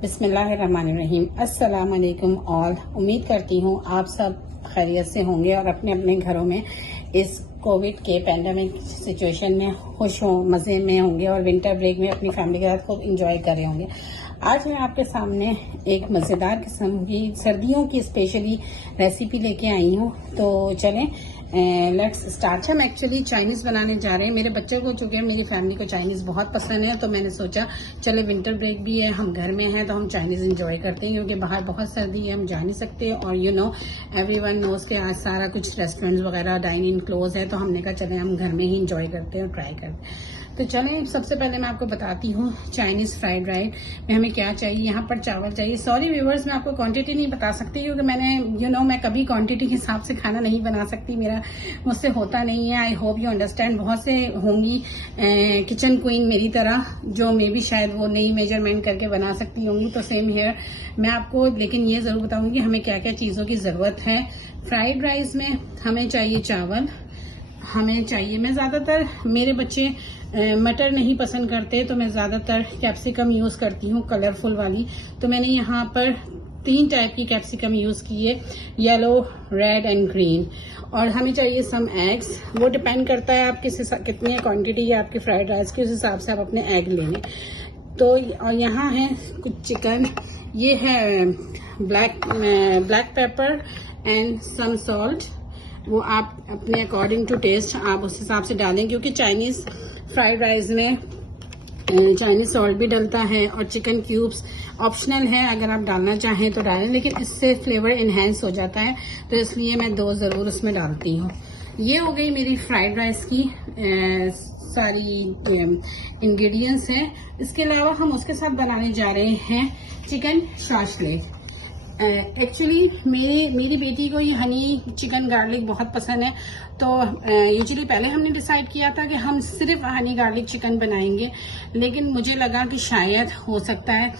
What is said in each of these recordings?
बिस्मिल्लाहिर्रहमानिर्रहीम। अस्सलाम वालेकुम ऑल। उम्मीद करती हूँ आप सब खैरियत से होंगे और अपने अपने घरों में इस कोविड के पैंडेमिक सिचुएशन में खुश हों, मज़े में होंगे और विंटर ब्रेक में अपनी फैमिली के साथ खूब इंजॉय कर रहे होंगे। आज मैं आपके सामने एक मज़ेदार किस्म की सर्दियों की स्पेशली रेसिपी लेके आई हूँ। तो चलें लेट्स स्टार्ट। हम एक्चुअली चाइनीज़ बनाने जा रहे हैं। मेरे बच्चे को, चूँकि मेरी फैमिली को चाइनीज़ बहुत पसंद है, तो मैंने सोचा चले विंटर ब्रेक भी है, हम घर में हैं तो हम चाइनीज़ इंजॉय करते हैं, क्योंकि बाहर बहुत सर्दी है, हम जा नहीं सकते। और एवरीवन नोज के आज सारा कुछ रेस्टोरेंट्स वगैरह डाइन इन क्लोज है, तो हमने कहा चले हम घर में ही इंजॉय करते हैं और ट्राई करते हैं। तो चलें सबसे पहले मैं आपको बताती हूँ चाइनीज़ फ्राइड राइस में हमें क्या चाहिए। यहाँ पर चावल चाहिए। सॉरी व्यूवर्स, मैं आपको क्वांटिटी नहीं बता सकती, क्योंकि मैंने मैं कभी क्वांटिटी के हिसाब से खाना नहीं बना सकती, मुझसे होता नहीं है। I hope you understand. बहुत से होंगी किचन क्वीन मेरी तरह जो मे भी शायद वो नई मेजरमेंट करके बना सकती होंगी, तो सेम हेयर मैं आपको लेकिन ये ज़रूर बताऊंगी हमें क्या क्या चीज़ों की ज़रूरत है। फ्राइड राइस में हमें चाहिए चावल, हमें चाहिए, मैं ज़्यादातर, मेरे बच्चे मटर नहीं पसंद करते तो मैं ज़्यादातर कैप्सिकम यूज़ करती हूँ कलरफुल वाली। तो मैंने यहाँ पर 3 टाइप की कैप्सिकम यूज़ की है, येलो, रेड एंड ग्रीन। और हमें चाहिए सम एग्स। वो डिपेंड करता है आप कितनी क्वांटिटी है आपकी फ्राइड राइस की, उस हिसाब से आप अपने एग ले लें। तो और यहाँ है कुछ चिकन, ये है black pepper and some salt. वो आप अपने अकॉर्डिंग टू टेस्ट आप उस हिसाब से डालें, क्योंकि चाइनीज़ फ्राइड राइस में चाइनीज़ सॉल्ट भी डलता है और चिकन क्यूब्स ऑप्शनल है, अगर आप डालना चाहें तो डालें, लेकिन इससे फ्लेवर इन्हेंस हो जाता है, तो इसलिए मैं 2 ज़रूर उसमें डालती हूँ। ये हो गई मेरी फ्राइड राइस की सारी इंग्रेडिएंट्स हैं। इसके अलावा हम उसके साथ बनाने जा रहे हैं चिकन शाशलिक। एक्चुअली मेरी बेटी को ये हनी चिकन गार्लिक बहुत पसंद है, तो यूजुअली पहले हमने डिसाइड किया था कि हम सिर्फ हनी गार्लिक चिकन बनाएंगे, लेकिन मुझे लगा कि शायद हो सकता है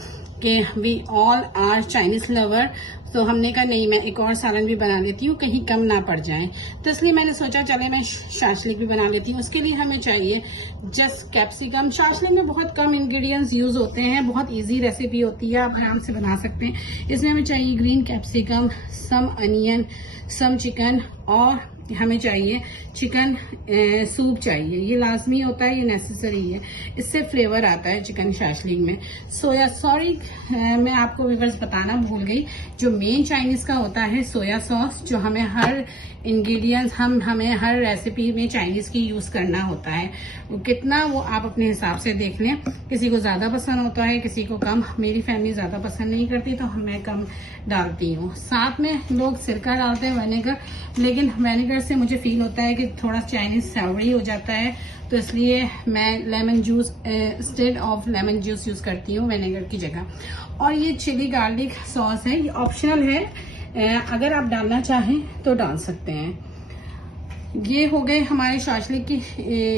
कि we all are Chinese lover, तो हमने कहा नहीं, मैं एक और सालन भी बना लेती हूँ, कहीं कम ना पड़ जाए। तो इसलिए मैंने सोचा चले मैं शाशलिक भी बना लेती हूँ। उसके लिए हमें चाहिए जस्ट कैप्सिकम। शाशलिक में बहुत कम इंग्रेडिएंट्स यूज़ होते हैं, बहुत इजी रेसिपी होती है, आप आराम से बना सकते हैं। इसमें हमें चाहिए ग्रीन कैप्सिकम, सम अनियन, सम चिकन, और हमें चाहिए चिकन सूप चाहिए। ये लाजमी होता है, ये नेसेसरी है, इससे फ्लेवर आता है चिकन शाशलिक में। सोया, सॉरी मैं आपको व्यूअर्स बताना भूल गई, जो मेन चाइनीज़ का होता है सोया सॉस, जो हमें हर इंग्रेडिएंट्स हमें हर रेसिपी में चाइनीज़ की यूज़ करना होता है। कितना वो आप अपने हिसाब से देख लें, किसी को ज़्यादा पसंद होता है, किसी को कम। मेरी फैमिली ज़्यादा पसंद नहीं करती, तो मैं कम डालती हूँ। साथ में लोग सिरका डालते हैं, विनेगर, लेकिन विनेगर से मुझे फील होता है कि थोड़ा चाइनीज़ सैवरी हो जाता है, तो इसलिए मैं lemon juice instead of lemon juice use करती हूँ विनेगर की जगह। और ये चिली गार्लिक सॉस है, ये ऑप्शनल है, अगर आप डालना चाहें तो डाल सकते हैं। ये हो गए हमारे शाशलिक की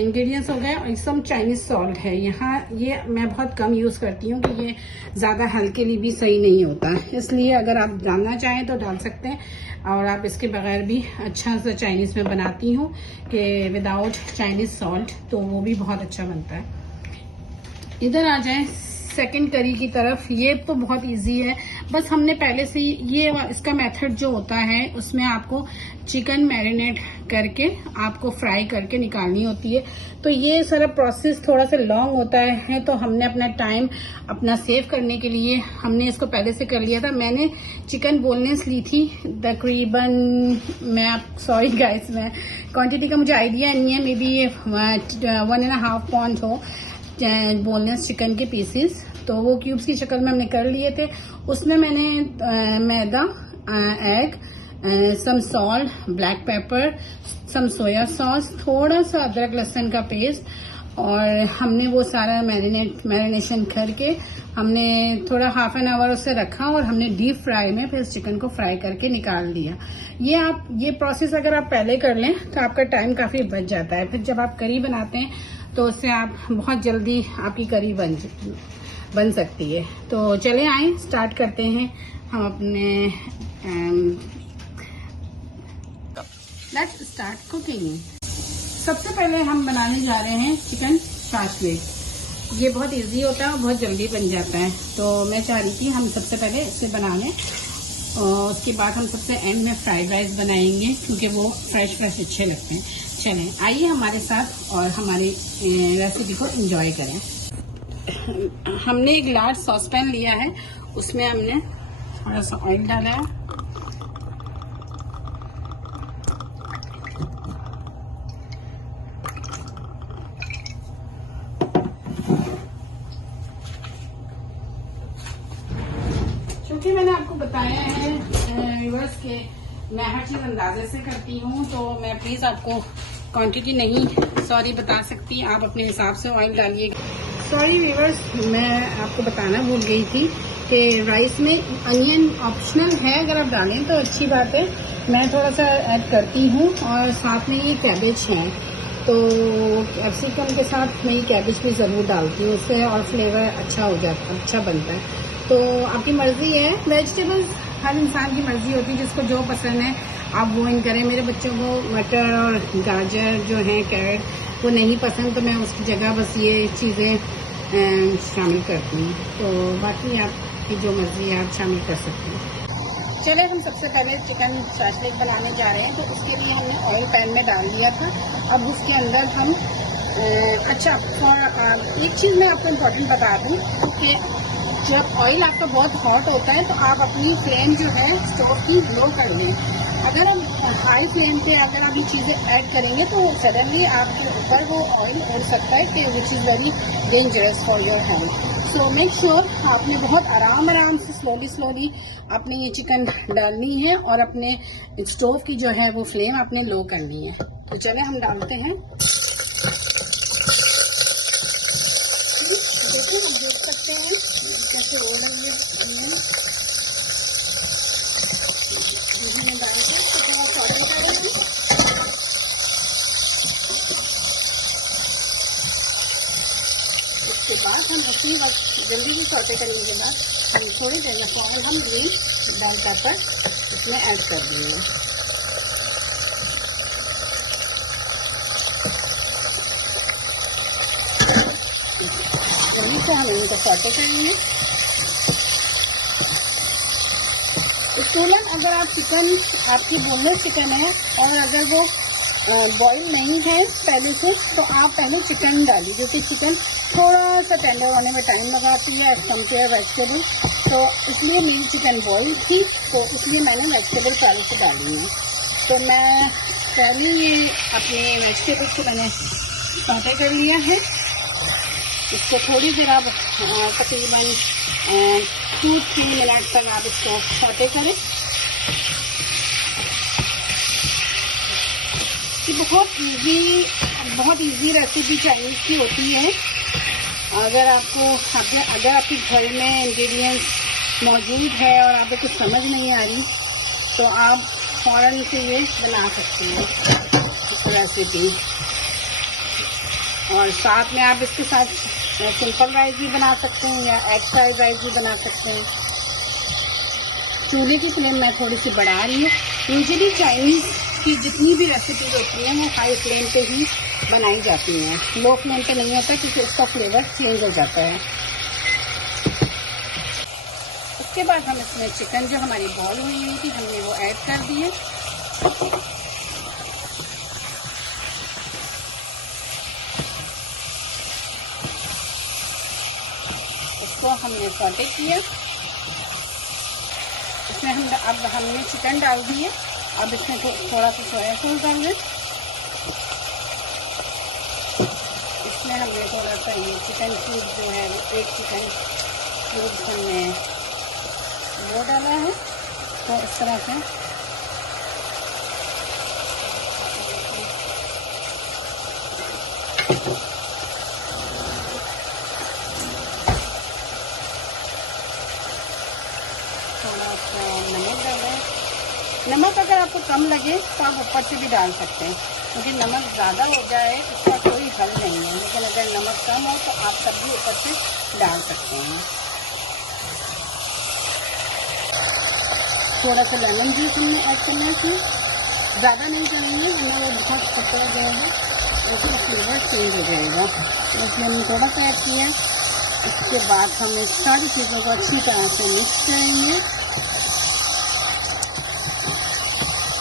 इंग्रेडिएंट्स हो गए। और सम चाइनीज़ सॉल्ट है यहाँ, ये मैं बहुत कम यूज़ करती हूँ कि ये ज़्यादा हेल्थ के लिए भी सही नहीं होता, इसलिए अगर आप डालना चाहें तो डाल सकते हैं। और आप इसके बगैर भी अच्छा सा चाइनीज़ में बनाती हूँ कि विदाउट चाइनीज़ सॉल्ट, तो वो भी बहुत अच्छा बनता है। इधर आ जाएं सेकंड करी की तरफ। ये तो बहुत इजी है, बस हमने पहले से ये इसका मेथड जो होता है, उसमें आपको चिकन मैरिनेट करके आपको फ्राई करके निकालनी होती है। तो ये सारा प्रोसेस थोड़ा सा लॉन्ग होता है, तो हमने अपना टाइम अपना सेव करने के लिए हमने इसको पहले से कर लिया था। मैंने चिकन बोनलेस ली थी तकरीबन, सॉरी गाइस, मैं क्वांटिटी का मुझे आइडिया नहीं है, मे बी ये 1.5 पाउंड हो बोनलेस चिकन के पीसेस, तो वो क्यूब्स की शक्ल में हमने कर लिए थे। उसमें मैंने मैदा, egg, some salt, black pepper, some soya sauce, थोड़ा सा अदरक लहसुन का पेस्ट, और हमने वो सारा मैरिनेशन करके हमने थोड़ा हाफ एन आवर उससे रखा, और हमने डीप फ्राई में फिर चिकन को फ्राई करके निकाल दिया। ये प्रोसेस अगर आप पहले कर लें तो आपका टाइम काफ़ी बच जाता है। फिर जब आप करी बनाते हैं तो उससे आप बहुत जल्दी आपकी करी बन सकती है। तो चले आए स्टार्ट करते हैं हम अपने लेट्स स्टार्ट कुकिंग। सबसे पहले हम बनाने जा रहे हैं चिकन शाशलिक। ये बहुत इजी होता है और बहुत जल्दी बन जाता है। तो मैं चाह रही थी हम सबसे पहले इसे बना लें और उसके बाद हम सबसे एंड में फ्राइड राइस बनाएंगे, क्योंकि वो फ्रेश फ्रेश अच्छे लगते हैं। चलें आइए हमारे साथ और हमारी रेसिपी को एंजॉय करें। हमने एक लार्ज सॉस पैन लिया है, उसमें हमने थोड़ा सा ऑयल डाला है। क्योंकि मैंने आपको बताया है व्यूअर्स के मैं हर चीज़ अंदाजे से करती हूँ, तो मैं प्लीज़ आपको क्वांटिटी नहीं बता सकती, आप अपने हिसाब से ऑयल डालिएगा। सॉरी व्यूअर्स, मैं आपको बताना भूल गई थी कि राइस में अनियन ऑप्शनल है, अगर आप डालें तो अच्छी बात है। मैं थोड़ा सा ऐड करती हूँ और साथ में ये कैबेज है, तो कैप्सिकम के साथ मैं ये कैबेज भी ज़रूर डालती हूँ, उससे और फ्लेवर अच्छा बनता है। तो आपकी मर्ज़ी है, वेजिटेबल्स हर इंसान की मर्ज़ी होती है, जिसको जो पसंद है आप वो इन करें। मेरे बच्चों को मटर और गाजर जो हैं, कैरेट, वो नहीं पसंद, तो मैं उसकी जगह बस ये चीज़ें शामिल करती हूँ। तो बाकी आपकी जो मर्ज़ी है आप शामिल कर सकते हैं। चले हम सबसे पहले चिकन सैशलेट बनाने जा रहे हैं, तो उसके लिए हमने ऑयल पैन में डाल दिया था। अब उसके अंदर हम एक चीज़ मैं आपको इम्पोर्टेंट बता दूँ कि जब ऑयल आपका बहुत हॉट होता है तो आप अपनी फ्लेम जो है स्टोव की लो कर लें। अगर हम हाई फ्लेम पे अगर आप ये चीज़ें ऐड करेंगे तो सडनली आपके ऊपर वो ऑयल उड़ सकता है, कि which is very dangerous for your health. So make sure आपने बहुत आराम से स्लोली आपने ये चिकन डालनी है और अपने स्टोव की जो है वो फ्लेम आपने लो करनी है। तो चले हम डालते हैं। देखिए हम देख सकते हैं कैसे हो रही है। डाल के थोड़ा सॉटे करेंगे। उसके बाद हम उसी वक्त जल्दी से सॉटे करने के बाद हम थोड़ी देर में फौरन हम ग्रीन बेल पेपर इसमें ऐड कर देंगे। जल्दी से हम इनको सॉटे करेंगे। स्टूडेंट, अगर आप चिकन आपकी बोनलेस चिकन है और अगर वो बॉईल नहीं है पहले से, तो आप पहले चिकन डालिए, क्योंकि चिकन थोड़ा सा टेंडर होने में टाइम लगाती है एज कम्पेयर वेजिटेबल। तो इसलिए मेरी चिकन बॉईल थी, तो इसलिए मैंने वेजिटेबल पहले से डाली है। तो मैं पहले ये अपने वेजिटेबल्स को मैंने सॉटे कर लिया है। इसको थोड़ी देर आप तकरीबन 2-3 मिनट तक आप इसको सॉटे करें। ये बहुत इजी रेसिपी चाइनीज़ की होती है। अगर आपके घर में इंग्रेडिएंट्स मौजूद है और आपको कुछ समझ नहीं आ रही, तो आप फ़ौरन से ये बना सकते हैं रेसिपी। और साथ में आप इसके साथ सिंपल राइस भी बना सकते हैं या एग फ्राइड राइस भी बना सकते हैं। चूल्हे की फ्लेम मैं थोड़ी सी बढ़ा रही हूँ। यूजुअली चाइनीज़ की जितनी भी रेसिपीज होती हैं वो हाई फ्लेम पे ही बनाई जाती हैं, लो फ्लेम पे नहीं होता, क्योंकि उसका फ्लेवर चेंज हो जाता है। उसके बाद हम इसमें चिकन जो हमारी बॉईल हुई हुई थी हमने वो ऐड कर दिए। उसको हमने सॉटे किया। इसमें हमने चिकन डाल दिए। अब इसमें थोड़ा सा सोया सॉस डाल दें। इसमें हमने थोड़ा सा ये चिकन क्यूब जो है, एक चिकन क्यूब हमने वो डाला है। तो इस तरह से थोड़ा सा नमक डालें। नमक अगर आपको कम लगे तो आप ऊपर से भी डाल सकते हैं, क्योंकि नमक ज़्यादा हो जाए इसका कोई हल नहीं है। लेकिन अगर नमक कम हो तो आप तब भी ऊपर से डाल सकते हैं। थोड़ा सा लेमन जूस हमने ऐड करना है इसमें, ज़्यादा नहीं करेंगे वरना वो बहुत खट्टा हो जाएगा, उसका फ्लेवर चेंज हो जाएगा। इसलिए हमने थोड़ा सा ऐड किया। इसके बाद हम इस सारी चीज़ों को अच्छी तरह से मिक्स करेंगे।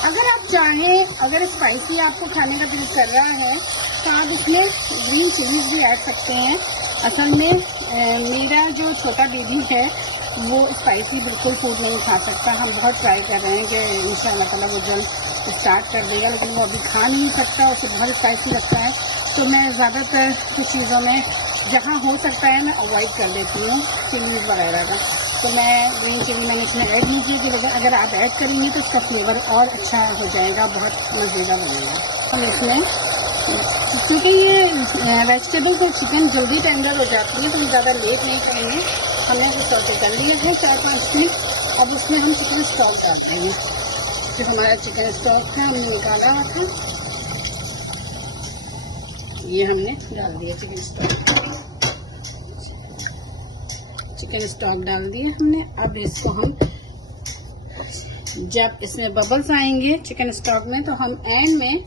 अगर आप चाहें, अगर स्पाइसी आपको खाने का दिल कर रहा है तो आप इसमें ग्रीन चिलीज भी ऐड सकते हैं। असल में मेरा जो छोटा बेबी है वो स्पाइसी बिल्कुल फूड नहीं खा सकता। हम बहुत ट्राई कर रहे हैं कि इंशाल्लाह ताला वो जल्द स्टार्ट कर देगा, लेकिन वो अभी खा नहीं सकता, उसे बहुत स्पाइसी लगता है। तो मैं ज़्यादातर कुछ चीज़ों में जहाँ हो सकता है मैं अवॉइड कर देती हूँ चिलीज़ वगैरह का। तो मैं ग्रीन चिली मैंने इसमें ऐड नहीं की कि अगर आप ऐड करेंगे तो इसका फ्लेवर और अच्छा हो जाएगा, बहुत मज़ेदार बनेगा। हम इसमें, क्योंकि ये वेजिटेबल तो चिकन जल्दी टेंडर हो जाती है तो हम ज़्यादा लेट नहीं करेंगे। हमने कुछ सौटे कर लिया है 4-5 मिनट। अब उसमें हम चिकन स्टॉक डाल देंगे। जो हमारा चिकन स्टॉक था हमने निकाला था, ये हमने डाल दिया चिकन स्टॉक डाल दिया हमने। अब इसको हम, जब इसमें बबल्स आएंगे चिकन स्टॉक में, तो हम एंड में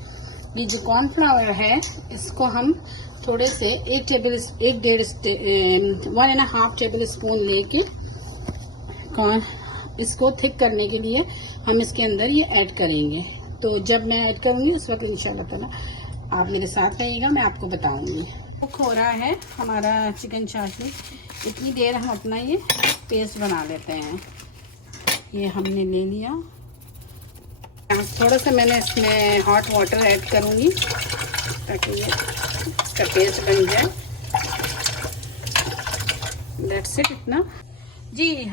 ये जो कॉर्नफ्लावर है इसको हम थोड़े से 1.5 टेबल स्पून लेके इसको थिक करने के लिए हम इसके अंदर ये ऐड करेंगे। तो जब मैं ऐड करूँगी उस वक्त इंशाल्लाह ताला आप मेरे साथ रहिएगा, मैं आपको बताऊंगी। कुक हो रहा है हमारा चिकन चाशनी, इतनी देर हम अपना ये पेस्ट बना लेते हैं। ये हमने ले लिया। थोड़ा सा मैंने इसमें हॉट वाटर ऐड करूँगी ताकि ये इसका पेस्ट बन जाए। दैट्स इट, इतना। जी,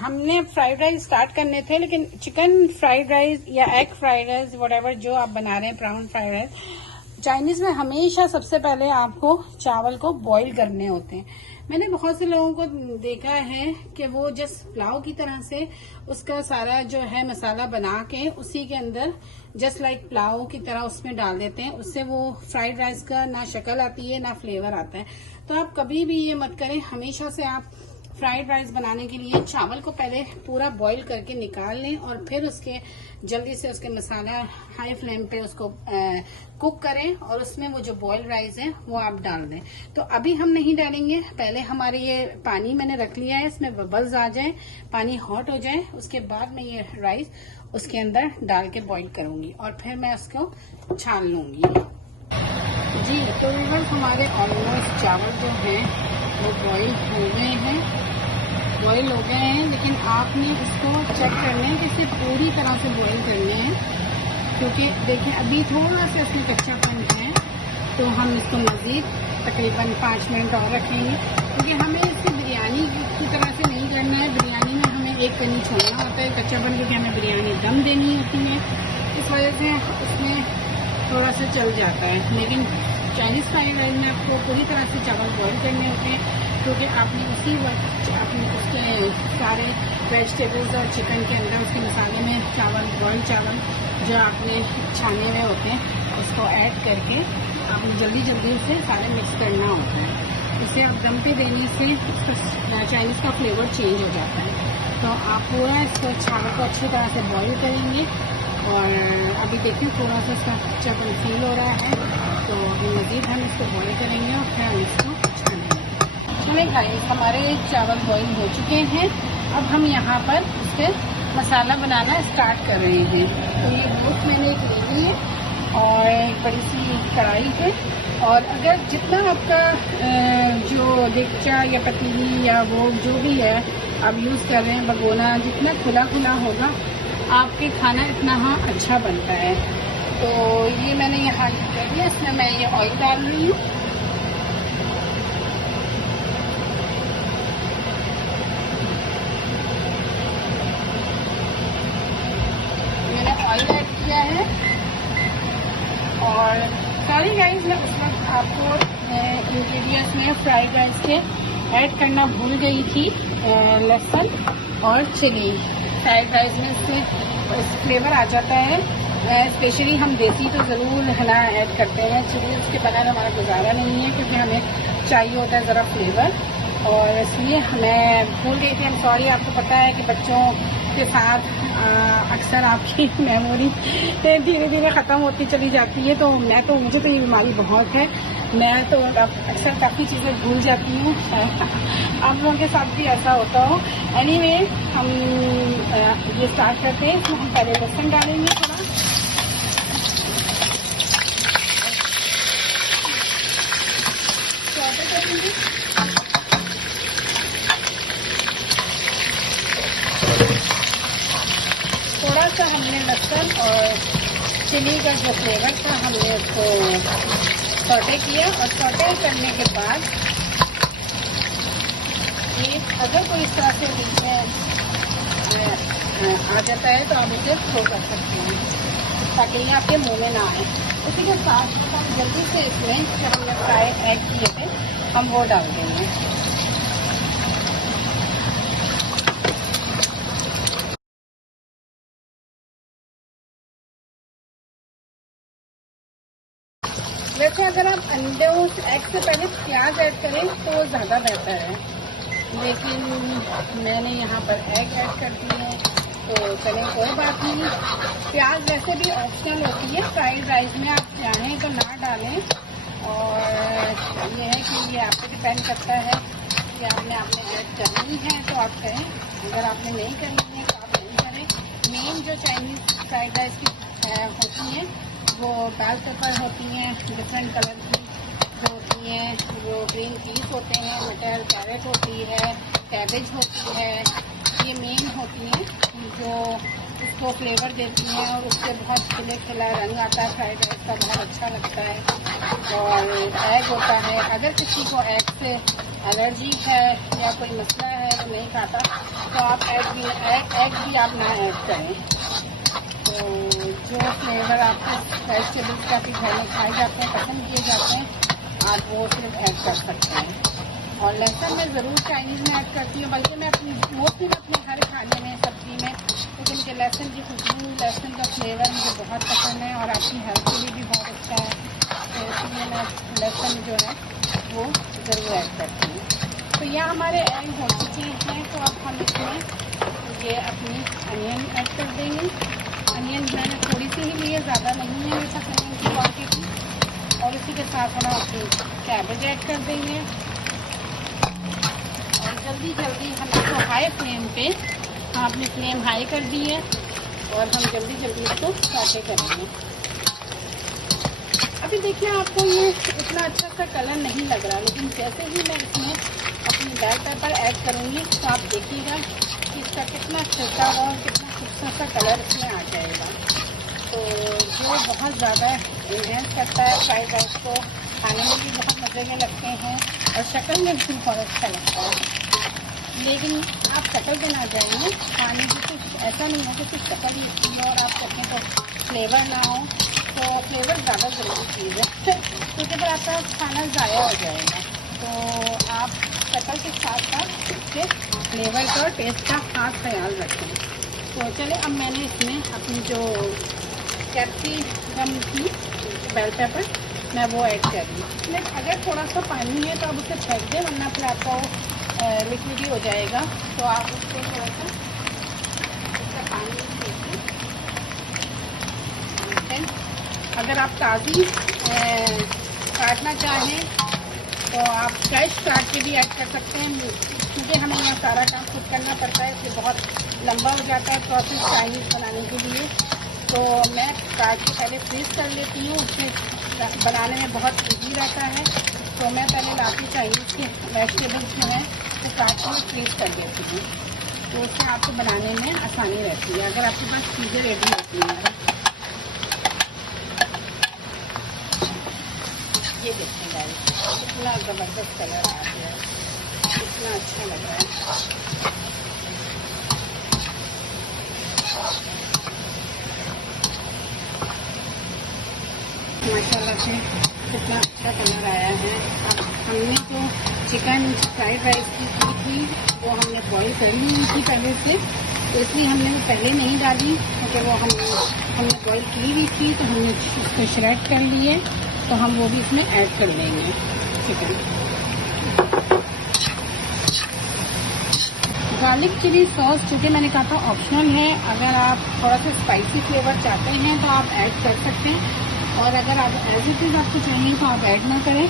हमने फ्राइड राइस स्टार्ट करने थे, लेकिन चिकन फ्राइड राइस या एग फ्राइड राइस व्हाटएवर जो आप बना रहे हैं, ब्राउन फ्राइड राइस, चाइनीज में हमेशा सबसे पहले आपको चावल को बॉईल करने होते हैं। मैंने बहुत से लोगों को देखा है कि वो जस्ट पुलाव की तरह से उसका सारा जो है मसाला बना के उसी के अंदर जस्ट लाइक पुलाव की तरह उसमें डाल देते हैं। उससे वो फ्राइड राइस का ना शक्ल आती है ना फ्लेवर आता है। तो आप कभी भी ये मत करें। हमेशा से आप फ्राइड राइस बनाने के लिए चावल को पहले पूरा बॉईल करके निकाल लें और फिर उसके जल्दी से उसके मसाला हाई फ्लेम पे उसको कुक करें और उसमें वो जो बॉइल्ड राइस है वो आप डाल दें। तो अभी हम नहीं डालेंगे, पहले हमारे ये पानी मैंने रख लिया है, इसमें बबल्स आ जाए, पानी हॉट हो जाए, उसके बाद मैं ये राइस उसके अंदर डाल के बॉईल करूंगी और फिर मैं उसको छान लूंगी। जी, तो व्यूअर्स हमारे ऑलमोस्ट चावल जो हैं वो बॉईल हो गए हैं, लेकिन आपने इसको चेक करना है कि इसे पूरी तरह से बॉईल करने हैं, क्योंकि देखें अभी थोड़ा सा इसमें कच्चापन है। तो हम इसको मज़ीद तकरीबन 5 मिनट और रखेंगे, क्योंकि हमें इसको बिरयानी की तरह से नहीं करना है। बिरयानी में हमें एक कनी छोड़ना होता है कच्चापन, क्योंकि हमें बिरयानी दम देनी होती है, इस वजह से उसमें थोड़ा सा चल जाता है। लेकिन चाइनीज़ फ्राइड राइस में आपको पूरी तरह से चावल बॉईल करने होते हैं, क्योंकि आपने उसी वक्त अपने उसके सारे वेजिटेबल्स और चिकन के अंदर उसके मसाले में चावल, बॉइल्ड चावल जो आपने छाने हुए होते हैं उसको ऐड करके आपने जल्दी जल्दी से सारे मिक्स करना होता है। इसे आप दम पे देने से चाइनीज़ का फ्लेवर चेंज हो जाता है। तो आप पूरा इसको चावल को अच्छी तरह से बॉईल करेंगे और अभी देखिए थोड़ा सा इसका कच्चापन फील हो रहा है, तो मज़ीद हम इसको बॉईल करेंगे और फिर हम इसको छानेंगे। चलिए गाइस, हमारे चावल बॉईल हो चुके हैं। अब हम यहाँ पर इसके मसाला बनाना स्टार्ट कर रहे हैं। तो ये बुक मैंने एक ले ली है और एक बड़ी सी कढ़ाई है, और अगर जितना आपका जो देगचा या पतीली या वो जो भी है आप यूज़ कर रहे हैं, भगोना, जितना खुला खुला होगा आपके खाना इतना हाँ अच्छा बनता है। तो ये मैंने यहाँ कर लिया, इसमें मैं ये ऑयल डाल रही हूँ। मैंने ऑयल ऐड किया है और सॉरी गाइस, मैं उस वक्त आपको इंग्रेडिएंट्स में फ्राइड राइस के ऐड करना भूल गई थी। लहसुन और चिली फ्राइड राइस में इससे फ्लेवर आ जाता है। स्पेशली हम देसी तो ज़रूर है ना ऐड करते हैं, चिली उसके बगैर हमारा गुजारा नहीं है, क्योंकि हमें चाहिए होता है ज़रा फ्लेवर, और इसलिए मैं भूल गई थी। हम सॉरी। आपको पता है कि बच्चों के साथ अक्सर आपकी मेमोरी धीरे धीरे ख़त्म होती चली जाती है। तो मुझे तो ये बीमारी बहुत है, मैं तो अक्सर काफ़ी चीज़ें भूल जाती हूँ। आप लोगों के साथ भी ऐसा होता हो। एनीवे, हम ये स्टार्ट करते हैं। इसमें हम पहले लहसुन डालेंगे थोड़ा, सौटे करेंगे। थोड़ा सा हमने लहसुन और चिली का जो फ्लेवर था हमने उसको सौटे किया, और सौटे करने के बाद ये अगर कोई इस तरह से बीच में आ जाता है तो आप इसे थ्रो कर सकते हैं, ताकि ये आपके मुंह में ना आए। उसी के साथ हम जल्दी से इसमें जो हमने फ्राई एग किए थे हम वो डाल देंगे। वैसे अगर आप अंडे उस एग से पहले प्याज ऐड करें तो ज़्यादा बेहतर है, लेकिन मैंने यहाँ पर एग ऐड कर दी है तो चलें, कोई बात नहीं। प्याज वैसे भी ऑप्शनल होती है, फ्राइड राइस में आप चाहें तो ना डालें, और ये है कि ये आप पे डिपेंड करता है कि आपने ऐड करनी है तो आप करें, अगर आपने नहीं करनी है तो आप नहीं करें। मेन जो चाइनीज़ फ्राइड राइस की होती हैं वो दाल पेपर होती हैं, डिफरेंट कलर की जो होती हैं, वो ग्रीन पीस होते हैं, मटर कैरेट होती है, कैबेज होती है, ये मेन होती हैं जो उसको फ्लेवर देती हैं, और उससे बहुत खिले खिला रंग आता है फ्राइड राइस का, बहुत अच्छा लगता है। और एग होता है, अगर किसी को एग से एलर्जी है या कोई मसला है वो नहीं खाता तो आप एग भी आप ना ऐड करें। तो जो फ्लेवर आपके वेजिटेबल्स का भी घर में खाए जाते हैं, पसंद किए जाते हैं, आप वो सिर्फ ऐड कर सकते हैं। और लहसुन मैं ज़रूर चाइनीज़ में ऐड करती हूँ, बल्कि मैं अपनी मोस्टली अपने हर खाने में सब्ज़ी में, लेकिन मुझे लहसुन की खुशबू, लहसुन का फ्लेवर मुझे बहुत पसंद है और आपकी हेल्थ के लिए भी बहुत अच्छा है, तो इसलिए मैं लहसुन जो है वो ज़रूर ऐड करती हूँ। तो यह हमारे एग हो चुके हैं, तो अब हम इसमें ये अपनी अनियन ऐड कर देंगे। अनियन मैंने थोड़ी सी ही ली है, ज़्यादा नहीं है मेरे पास अनियन की क्वांटिटी। और इसी के साथ हम अपनी कैबेज ऐड कर देंगे, और जल्दी जल्दी हम इसको हाई फ्लेम पे, हम अपनी फ्लेम हाई कर दी है और हम जल्दी जल्दी इसको सौटे करेंगे। अभी देखिए आपको ये इतना अच्छा सा कलर नहीं लग रहा, लेकिन जैसे ही मैं इसमें अपनी बेल पेपर ऐड करूँगी तो आप देखिएगा कि इसका कितना छिलका हुआ और कितना खूबसूरत सा कलर इसमें आ जाएगा। तो जो बहुत ज़्यादा इन्हेंस करता है फ्राइड राइस को, खाने में भी बहुत मज़े के लगते हैं और शक्ल में भी बहुत अच्छा लगता है। लेकिन आप शक्ल पे ना जाएंगे, खाने की कुछ ऐसा नहीं है कि कुछ शक्ल ही अच्छी हो और आप चखें तो फ्लेवर ना हो, तो फ्लेवर ज़्यादा ज़रूरी चीज़ है क्योंकि फिर आपका खाना ज़ाया हो जाएगा। तो आप शक्ल के साथ साथ इसके फ्लेवर का और टेस्ट का खास ख्याल रखें। तो चले, अब मैंने इसमें अपनी जो कैप्सिकम की बेल पेपर मैं वो ऐड कर दी। इसमें अगर थोड़ा सा पानी है तो आप उसे फेंक दें, वरना फिर आपका वो लिक्विड ही हो जाएगा। तो आप उसको थोड़ा सा इसका पानी फेंक दें। अगर आप ताज़ी काटना चाहें तो आप फ्रेश काट के भी ऐड कर सकते हैं, क्योंकि हमें यहाँ सारा काम खुद करना पड़ता है, इसलिए बहुत लंबा हो जाता है प्रोसेस चाइनीज़ बनाने के लिए। तो मैं काट के पहले फ्रीज़ कर लेती हूँ, उससे बनाने में बहुत ईजी रहता है। तो मैं पहले लाती चाइनीज़ के वेजिटेबल्स जो हैं वो काट के फ्रीज़ कर देती हूँ, तो उससे आपको बनाने में आसानी रहती है अगर आपके पास चीज़ें रेडी होती हैं। ये देखिए गाइस, कितना ज़बरदस्त कलर आ गया है, कितना अच्छा लग रहा है। माशाल्लाह से कितना अच्छा कलर आया है। अब हमने जो चिकन फ्राइड राइस की थी वो हमने बॉईल कर ली थी पहले से, तो इसलिए हमने वो पहले नहीं डाली, क्योंकि वो हमने बॉईल की हुई थी, तो हमने उसको श्रेड कर लिए। तो हम वो भी इसमें ऐड कर देंगे चिकन। गार्लिक चिली सॉस चूँकि मैंने कहा था ऑप्शनल है, अगर आप थोड़ा सा स्पाइसी फ्लेवर चाहते हैं तो आप ऐड कर सकते हैं। और अगर आप एज इट इज आपको चाहिए तो आप ऐड ना करें।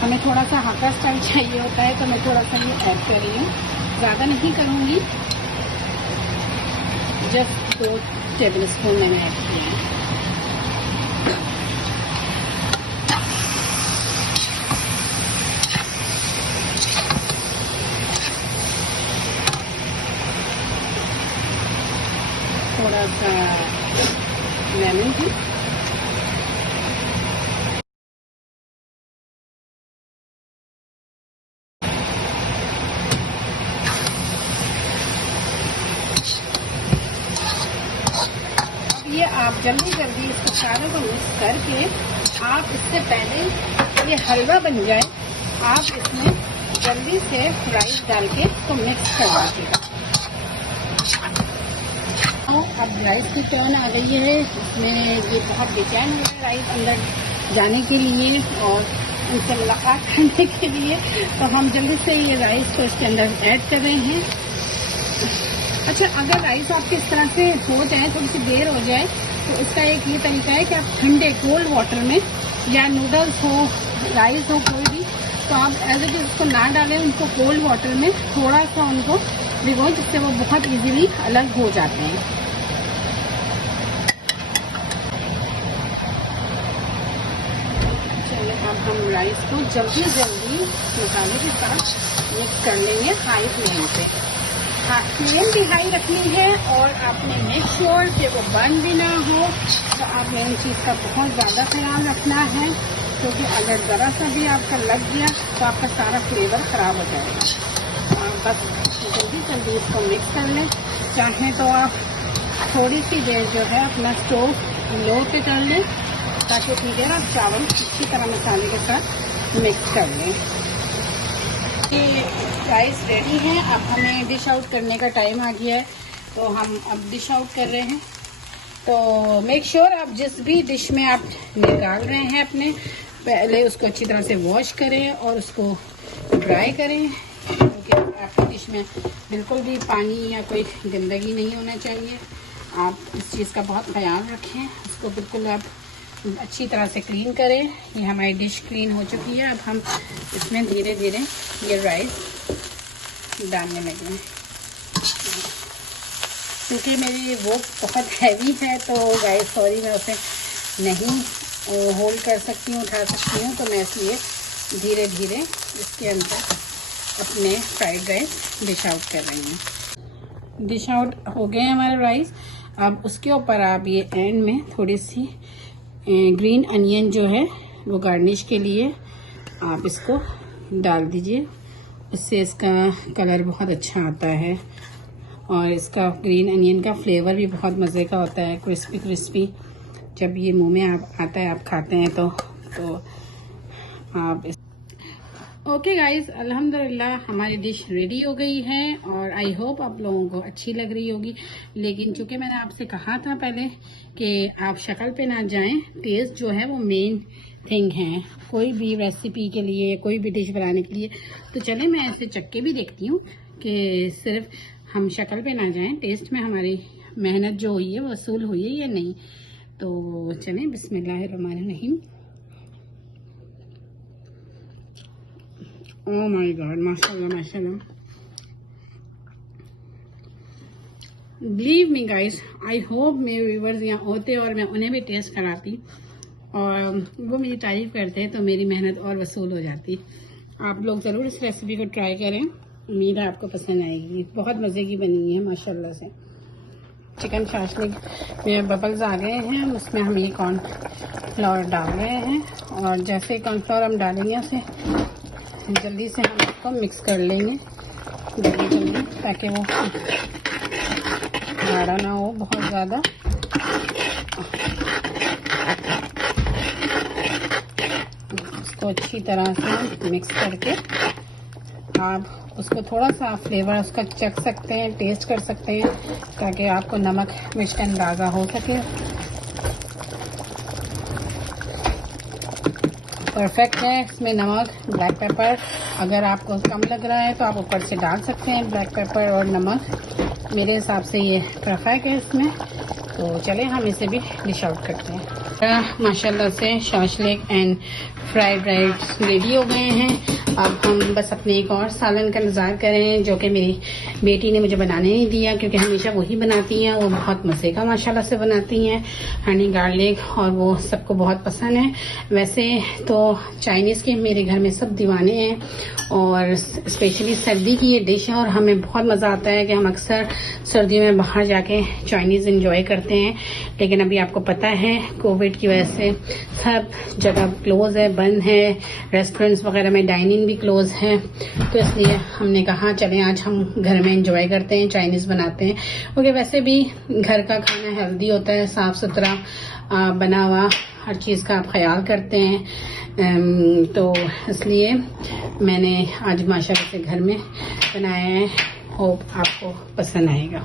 हमें थोड़ा सा हक्का स्टाइल चाहिए होता है तो मैं थोड़ा सा ये ऐड कर रही हूँ, ज़्यादा नहीं करूँगी, जस्ट 2 टेबल स्पून मैंने ऐड किया है। थोड़ा सा लेमन भी, ये आप जल्दी जल्दी इसको सारे को मिक्स करके, आप इससे पहले ये हलवा बन जाए आप इसमें जल्दी से राइस डाल के इसको मिक्स कर दीजिएगा। अब राइस की टर्न आ गई है, इसमें ये बहुत बेचैन हो रहा है राइस अंदर जाने के लिए और उनसे मुलाकात करने के लिए, तो हम जल्दी से ये राइस को इसके अंदर ऐड कर रहे हैं। अच्छा, अगर राइस आपके इस तरह से हो जाए, थोड़ी सी देर हो जाए, तो इसका एक ये तरीका है कि आप ठंडे कोल्ड वाटर में, या नूडल्स हो, राइस हो कोई भी, तो आप एज इट इज उसको ना डालें, उनको कोल्ड वाटर में थोड़ा सा उनको भिगो, जिससे वो बहुत इजीली अलग हो जाते हैं। चलिए अब हम राइस को जल्दी जल्दी मसाले के साथ मिक्स कर लेंगे हाई फ्लेम पे। फ्लेम भी हाई रखनी है और आपने मेक श्योर कि वो बर्न भी ना हो, तो आपने इन चीज़ का बहुत ज़्यादा ख्याल रखना है, क्योंकि अगर ज़रा सा भी आपका लग गया तो आपका सारा फ्लेवर ख़राब हो जाएगा। बस जल्दी जल्दी इसको मिक्स कर लें। चाहें तो आप थोड़ी सी देर जो है अपना स्टोव लो पे कर लें, ताकि इतनी देर आप चावल अच्छी तरह मसाले के साथ मिक्स कर लें। ये राइस रेडी है, अब हमें डिश आउट करने का टाइम आ गया है, तो हम अब डिश आउट कर रहे हैं। तो मेक श्योर आप जिस भी डिश में आप निकाल रहे हैं अपने, पहले उसको अच्छी तरह से वॉश करें और उसको ड्राई करें, क्योंकि आपकी डिश में बिल्कुल भी पानी या कोई गंदगी नहीं होना चाहिए। आप इस चीज़ का बहुत ख्याल रखें, उसको बिल्कुल आप अच्छी तरह से क्लीन करें। ये हमारी डिश क्लीन हो चुकी है। अब हम इसमें धीरे धीरे ये राइस डालने लगे हैं, क्योंकि मेरी वो बहुत हैवी है, तो गाइस सॉरी मैं उसे नहीं होल्ड कर सकती हूँ, उठा सकती हूँ, तो मैं इसलिए धीरे धीरे इसके अंदर अपने फ्राइड राइस डिश आउट कर रही हूँ। डिश आउट हो गए हमारे राइस। अब उसके ऊपर आप ये एंड में थोड़ी सी ग्रीन अनियन जो है वो गार्निश के लिए आप इसको डाल दीजिए, उससे इसका कलर बहुत अच्छा आता है और इसका ग्रीन अनियन का फ्लेवर भी बहुत मज़े का होता है, क्रिस्पी क्रिस्पी। जब ये मुंह में आता है, आप खाते हैं तो आप ओके गाइस, अल्हम्दुलिल्लाह हमारी डिश रेडी हो गई है और आई होप आप लोगों को अच्छी लग रही होगी। लेकिन चूंकि मैंने आपसे कहा था पहले कि आप शक्ल पे ना जाएं, टेस्ट जो है वो मेन थिंग है कोई भी रेसिपी के लिए, कोई भी डिश बनाने के लिए। तो चले मैं ऐसे चक्के भी देखती हूँ कि सिर्फ हम शक्ल पे ना जाएं, टेस्ट में हमारी मेहनत जो हुई है वो वसूल हुई है या नहीं। तो चलें, बिस्मिल्लाहिर्रहमानिर्रहीम। ओह माय गॉड, माशाल्लाह माशाल्लाह। Believe me guys, I hope मेरे व्यूवर्स यहाँ होते और मैं उन्हें भी टेस्ट कराती और वो मेरी तारीफ करते तो मेरी मेहनत और वसूल हो जाती। आप लोग ज़रूर इस रेसिपी को ट्राई करें, उम्मीद है आपको पसंद आएगी। बहुत मज़े की बनी है माशाल्लाह से। चिकन शाशलिक में बबल्स आ गए हैं, उसमें हम ये कॉर्नफ्लावर डाल रहे हैं और जैसे कॉर्नफ्लावर हम डालेंगे उसे जल्दी से हम इसको मिक्स कर लेंगे जल्दी, ताकि वो गाढ़ा ना हो बहुत ज़्यादा। इसको अच्छी तरह से मिक्स करके आप उसको थोड़ा सा फ्लेवर उसका चख सकते हैं, टेस्ट कर सकते हैं, ताकि आपको नमक मिर्च का अंदाज़ा हो सके। परफेक्ट है। इसमें नमक, ब्लैक पेपर अगर आपको कम लग रहा है तो आप ऊपर से डाल सकते हैं ब्लैक पेपर और नमक। मेरे हिसाब से ये परफेक्ट है इसमें। तो चले हम इसे भी डिश आउट करते हैं। माशाल्लाह से shashlik and fried rice ready हो गए हैं। अब हम बस अपने एक और सालन का इंतज़ार कर रहे हैं, जो कि मेरी बेटी ने मुझे बनाने नहीं दिया, क्योंकि हमेशा वही बनाती हैं। वो बहुत मज़े का माशाल्लाह से बनाती हैं, हनी गार्लिक, और वो सबको बहुत पसंद है। वैसे तो चाइनीज़ के मेरे घर में सब दीवाने हैं, और स्पेशली सर्दी की ये डिश है, और हमें बहुत मज़ा आता है कि हम अक्सर सर्दियों में बाहर जाके चाइनीज़ इंजॉय करते हैं। लेकिन अभी आपको पता है कोविड की वजह से सब जगह क्लोज है, बंद है, रेस्टोरेंट्स वगैरह में डाइनिंग भी क्लोज है। तो इसलिए हमने कहा चलें आज हम घर में इंजॉय करते हैं, चाइनीज़ बनाते हैं, क्योंकि वैसे भी घर का खाना हेल्दी होता है, साफ़ सुथरा बना हुआ, हर चीज़ का आप ख्याल करते हैं। तो इसलिए मैंने आज माशाल्लाह से घर में बनाया है। होप आपको पसंद आएगा।